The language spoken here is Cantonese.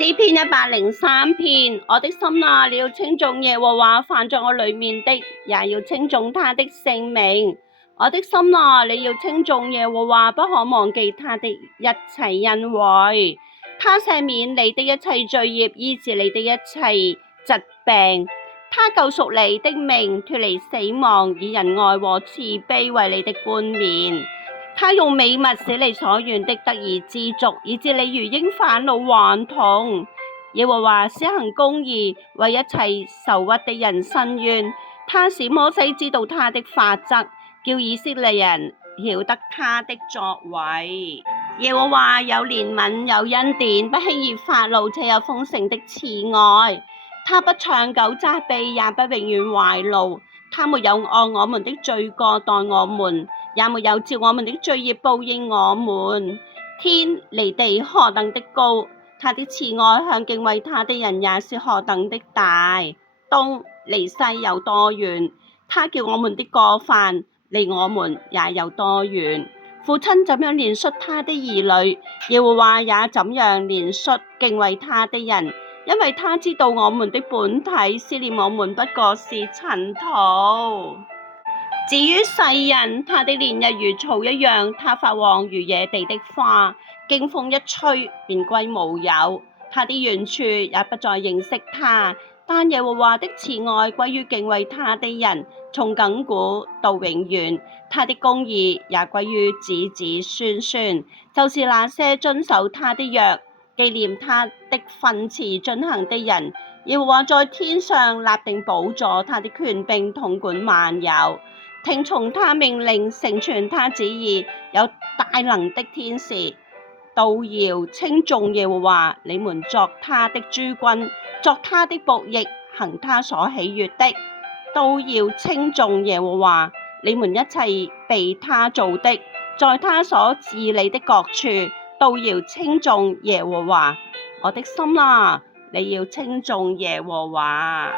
詩篇103篇，我的心啊，你要稱頌耶和華，凡在我裡面的，也要稱頌他的聖名。我的心啊，你要稱頌耶和華，不可忘記他的一切恩惠。他赦免你的一切罪孽，醫治你的一切疾病。他救贖你的命，脫離死亡，以仁愛和慈悲為你的冠冕。他用美物使你所願的得以知足，以致你如鷹返老還童。耶和華施行公義，為一切受屈的人伸冤。他使摩西知道他的法則，叫以色列人曉得他的作為。耶和華有憐憫，有恩典，不輕易發怒，且有豐盛的慈愛。他不長久責備，也不永遠懷怒。他沒有按我們的罪過待我們，也沒有照我們的罪孽報應我們。天離地何等的高，他的慈愛向敬畏他的人也是何等的大。東離西有多遠，他叫我們的過犯離我們也有多遠。父親怎樣憐恤他的兒女，耶和華也怎樣憐恤敬畏他的人，因為他知道我們的本體，思念我們不過是塵土。至於世人，他的年日如草一樣，他發旺如野地的花，經風一吹便歸無有。他的原處也不再認識他，但耶和華的慈愛歸於敬畏他的人，從亙古到永遠。他的公義也歸於子子孫孫，就是那些遵守他的約，紀念他的訓詞遵行的人。耶和華在天上立定寶座，他的權柄統管萬有。聽從他命令，成全他旨意，有大能的天使都要稱頌耶和華。你們作他的諸軍，作他的僕役，行他所喜悅的，都要稱頌耶和華。你們一切被他造的，在他所治理的各處，都要稱頌耶和華。我的心啊，你要稱頌耶和華。